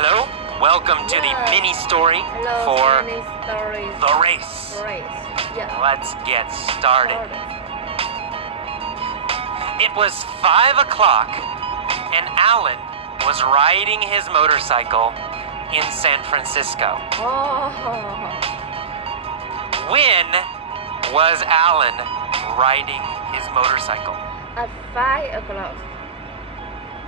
Hello, welcome to the mini story for the race. Let's get started. It was 5 o'clock and Alan was riding his motorcycle in San Francisco. When was Alan riding his motorcycle? At 5 o'clock.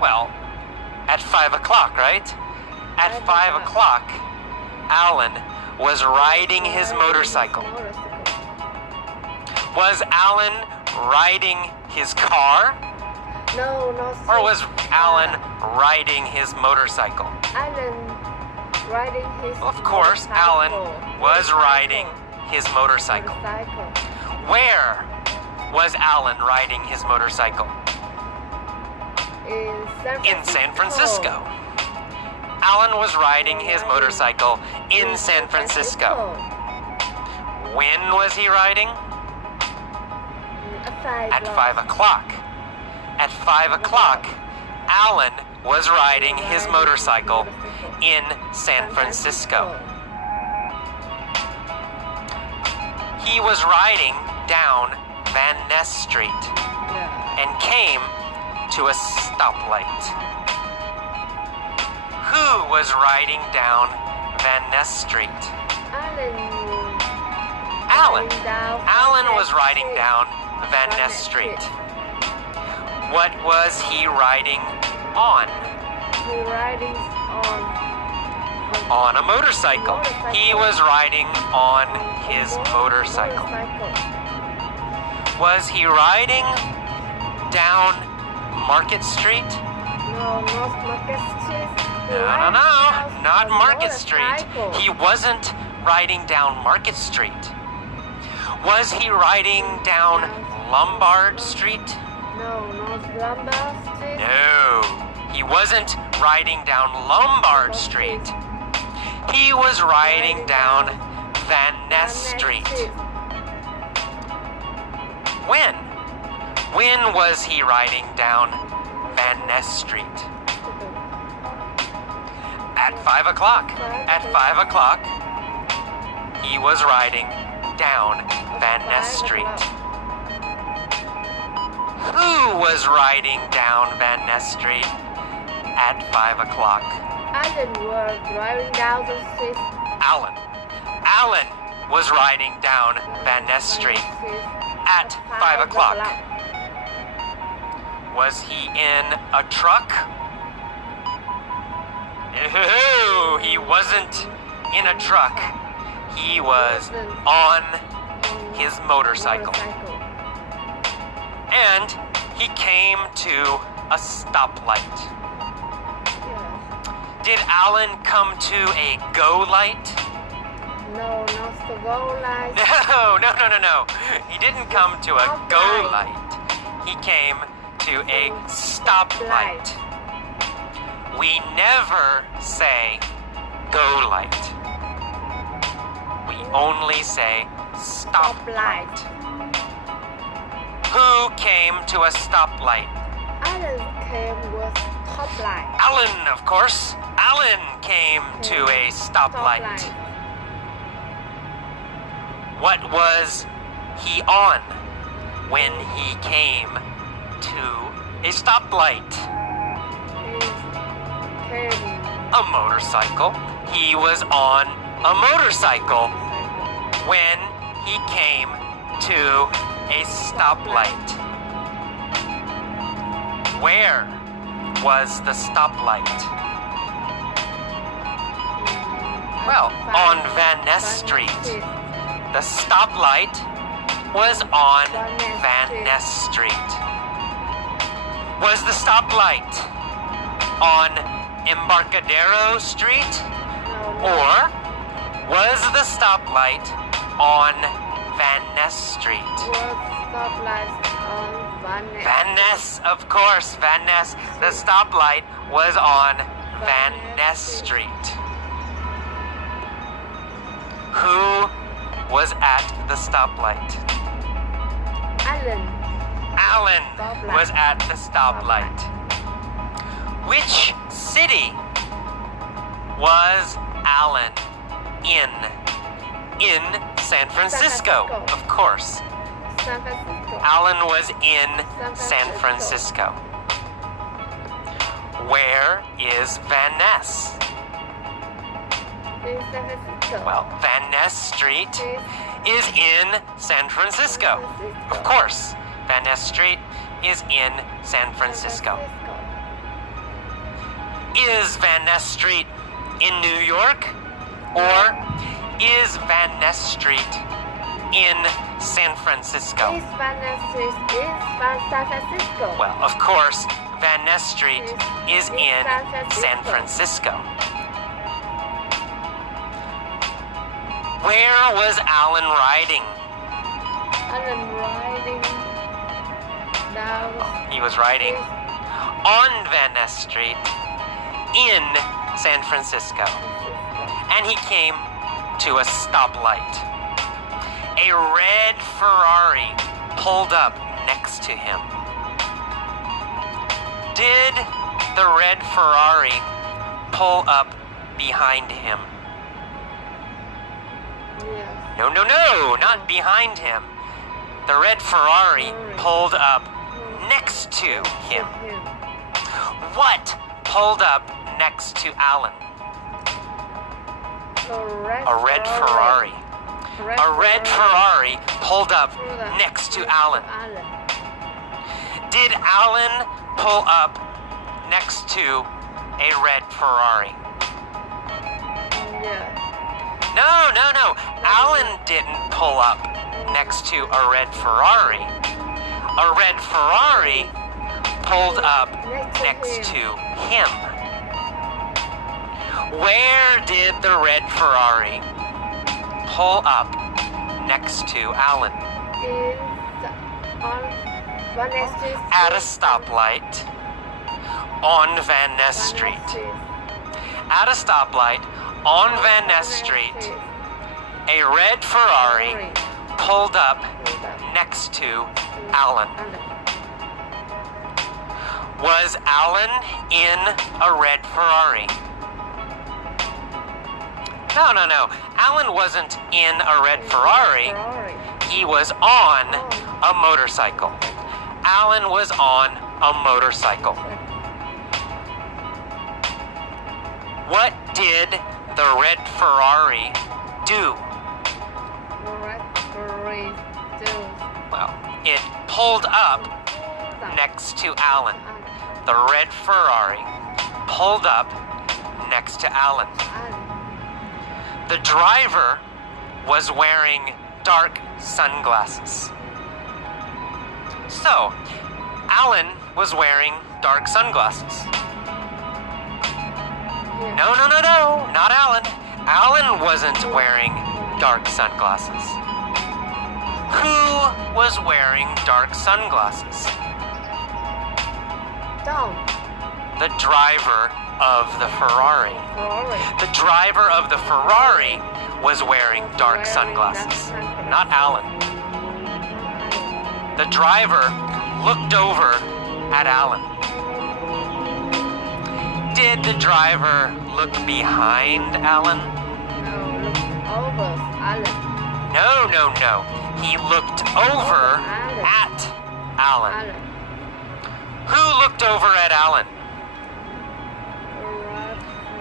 Well, at 5 o'clock, right? At 5 o'clock, Alan was riding his motorcycle. Was Alan riding his car? No, not Or was Alan riding his motorcycle? Alan riding his Of course, Alan was riding his motorcycle. Where was Alan riding his motorcycle? In San Francisco. Alan was riding his motorcycle in San Francisco. When was he riding? At 5 o'clock. At 5 o'clock, Alan was riding his motorcycle in San Francisco. He was riding down Van Ness Street and came to a stoplight. Who was riding down Van Ness Street? Alan. Alan was riding down Van Ness Street. What was he riding on? He riding On a motorcycle. He was riding on his motorcycle. Was he riding down Market Street? No, not Market Street. No, not Market Street. He wasn't riding down Market Street. Was he riding down Lombard Street? No, not Lombard Street. No, he wasn't riding down Lombard Street. He was riding down Van Ness Street. When? When was he riding down Van Ness Street? At 5 o'clock. At 5 o'clock, he was riding down Van Ness Street. Who was riding down Van Ness Street at 5 o'clock? Alan was driving down the street. Alan. Alan was riding down Van Ness Street at 5 o'clock. Was he in a truck? No, he wasn't in a truck. He was on his motorcycle. And he came to a stoplight. Did Alan come to a go light? No, not the go light. No. He didn't come to a go light. He came to a stoplight. We never say go light. We only say stoplight. Who came to a stoplight? Alan came with stoplight. Alan, of course. Alan came to a stoplight. What was he on when he came to a stoplight? A motorcycle. He was on a motorcycle when he came to a stoplight. Where was the stoplight? Well, on Van Ness Street. The stoplight was on Van Ness Street. Was the stoplight on Embarcadero Street? Or was the stoplight on Van Ness Street? Van Ness, of course, Van Ness. The stoplight was on Van Ness Street. Who was at the stoplight? Alan was at the stoplight. Which city was Alan in? In San Francisco, Francisco. of course. San Francisco. Alan was in San Francisco. Francisco. Where is Van Ness? In San Francisco. Well, Van Ness Street Is is in San Francisco. Of course, Van Ness Street is in San Francisco. Is Van Ness Street in New York? Or is Van Ness Street in San Francisco? East Van Ness Street is San Francisco. Well, of course, Van Ness Street is in San San Francisco. Where was Alan riding? Alan riding down He was riding on Van Ness Street in San Francisco. And he came to a stoplight. A red Ferrari pulled up next to him. Did the red Ferrari pull up behind him? Yes. No, no, no, not behind him. The red Ferrari pulled up next to him. What pulled up next to Alan? A red Ferrari. A red Ferrari pulled up next to Alan. Did Alan pull up next to a red Ferrari? Yeah. No, no, no. Alan didn't pull up next to a red Ferrari. A red Ferrari pulled up next to him. Where did the red Ferrari pull up next to Alan? Is on Van Ness Street. At a stoplight on Van Ness Street. At a stoplight on Van Ness Street, a red Ferrari pulled up next to Alan. Was Alan in a red Ferrari? No, no, no. Alan wasn't in a red Ferrari. He was on a motorcycle. Alan was on a motorcycle. What did the red Ferrari do? Red Ferrari do. Well, it pulled up next to Alan. The red Ferrari pulled up next to Alan. The driver was wearing dark sunglasses. So, Alan was wearing dark sunglasses. No, no, no, no, not Alan. Alan wasn't wearing dark sunglasses. Who was wearing dark sunglasses? Tom. The driver of the Ferrari. The driver of the Ferrari was wearing dark sunglasses, not Alan. The driver looked over at Alan. Did the driver look behind Alan? No, look over Alan. No, no, no. He looked over at Alan. Who looked over at Alan?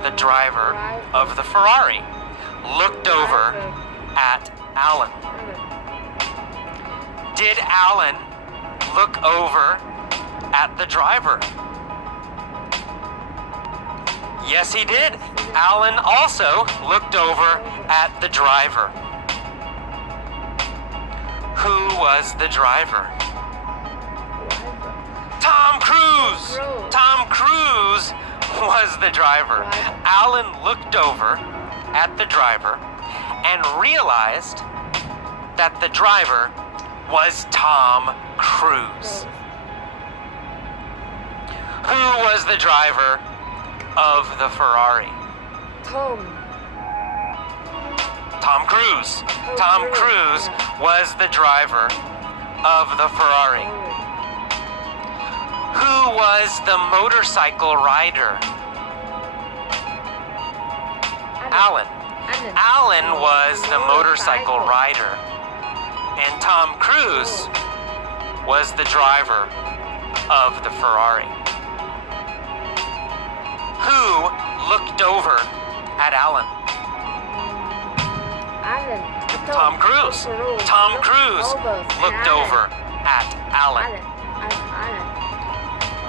The driver of the Ferrari looked over at Alan. Did Alan look over at the driver? Yes, he did. Alan also looked over at the driver. Who was the driver? Tom Cruise! Tom Cruise was the driver. Alan looked over at the driver and realized that the driver was Tom Cruise. Who was the driver of the Ferrari? Tom Cruise. Tom Cruise was the driver of the Ferrari. Who was the motorcycle rider? Alan. Alan. Alan was the motorcycle Motorcycle. rider, and Tom Cruise was the driver of the Ferrari. Who looked over at Alan? Alan. Tom Cruise. Tom Cruise looked over at Alan. Alan.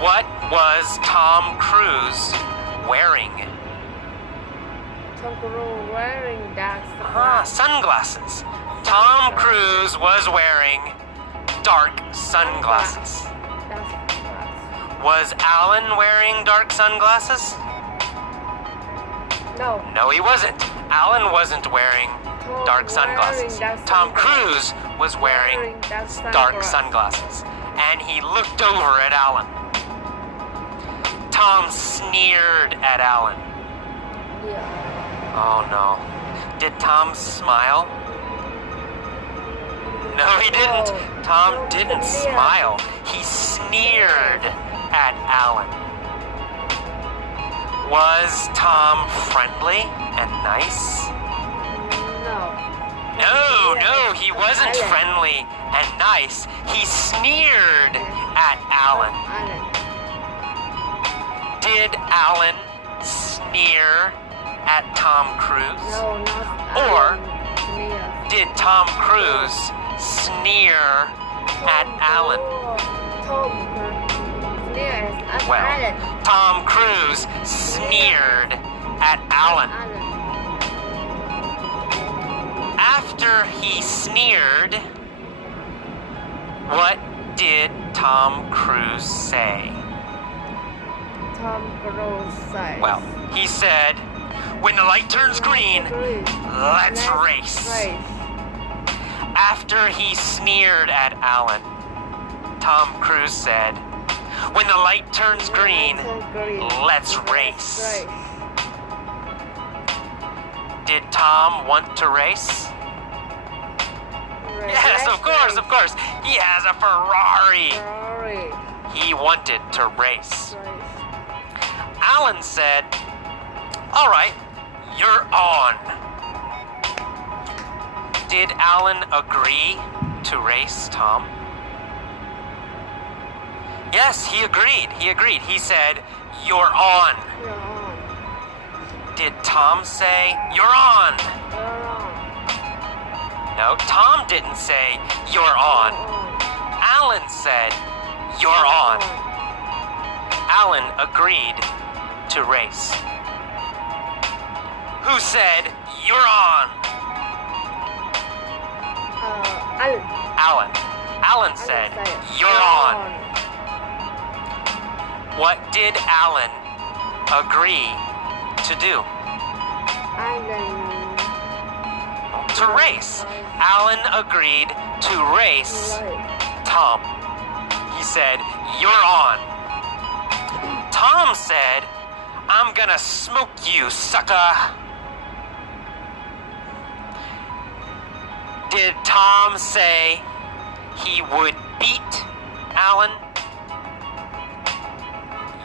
What was Tom Cruise wearing? Tom Cruise wearing dark Sunglasses. Tom Cruise was wearing dark sunglasses. Was Alan wearing dark sunglasses? No. No, he wasn't. Alan wasn't wearing dark sunglasses. Tom Cruise was wearing dark sunglasses. And he looked over at Alan. Tom sneered at Alan. Yeah. Oh no. Did Tom smile? No, he didn't. Tom didn't smile. He sneered at Alan. Was Tom friendly and nice? No, he wasn't friendly and nice. He sneered at Alan. Did Alan sneer at Tom Cruise? No, not Or Alan. did Tom Cruise sneer at Alan? Tom Cruise sneers at Well, Alan. Tom Cruise sneered at Alan. After he sneered, what did Tom Cruise say? Tom Cruise says. Well, he said, "When the light turns green, let's race." After he sneered at Alan, Tom Cruise said, "When the light turns green, let's race." Did Tom want to race? Yes, of course. He has a Ferrari. Ferrari. He wanted to race. Alan said, "All right, you're on." Did Alan agree to race Tom? Yes, he agreed. He said, "You're on." You're on. Did Tom say, "You're on"? You're on. No, Tom didn't say, "You're on." Alan said, "You're on." Alan agreed to race. Who said, "You're on"? Alan. Alan. Alan said, "You're on." What did Alan agree to do? Alan. To race. Alan agreed to race Tom. He said, "You're on." Tom said, "I'm gonna smoke you, sucker." Did Tom say he would beat Alan?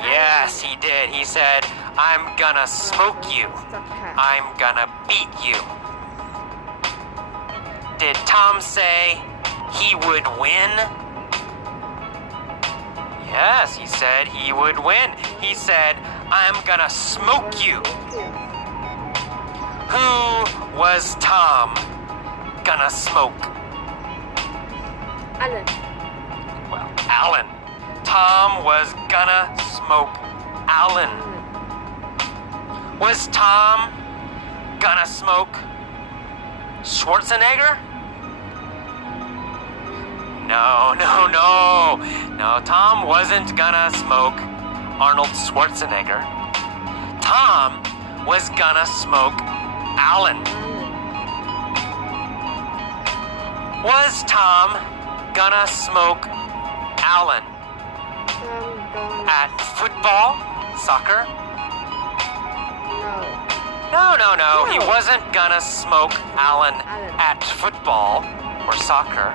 Yes, he did. He said, "I'm gonna smoke you. I'm gonna beat you." Did Tom say he would win? Yes, he said he would win. He said, "I'm gonna smoke you." Who was Tom gonna smoke? Alan. Well, Alan. Tom was gonna smoke Alan. Was Tom gonna smoke Schwarzenegger? No, Tom wasn't gonna smoke Arnold Schwarzenegger. Tom was gonna smoke Alan. Was Tom gonna smoke Alan at football, soccer? No, he wasn't gonna smoke Alan at football or soccer.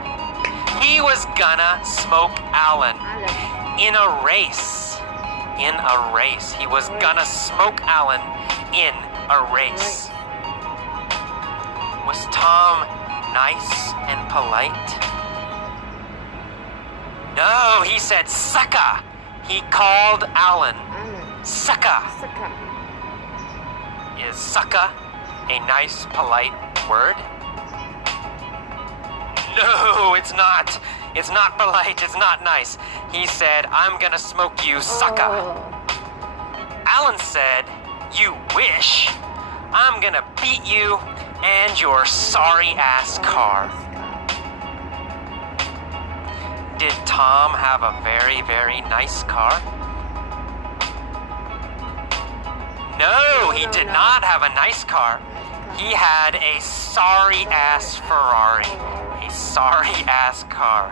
He was gonna smoke Alan in a race. He was gonna smoke Alan in a race. Was Tom nice and polite? No, he said sucker. He called Alan Alan. sucker. Sucker. Is sucker a nice, polite word? No, it's not. It's not polite. It's not nice. He said, I'm gonna smoke you, sucker. Oh. Alan said, you wish. I'm gonna beat you and your sorry ass car. Did Tom have a very, very nice car? No, he did not have a nice car. He had a sorry ass Ferrari. A sorry ass car.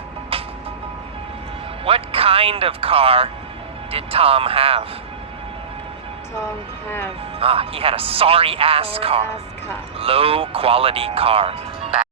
What kind of car did Tom have? Tom have He had a sorry ass car. ass car. Low quality car.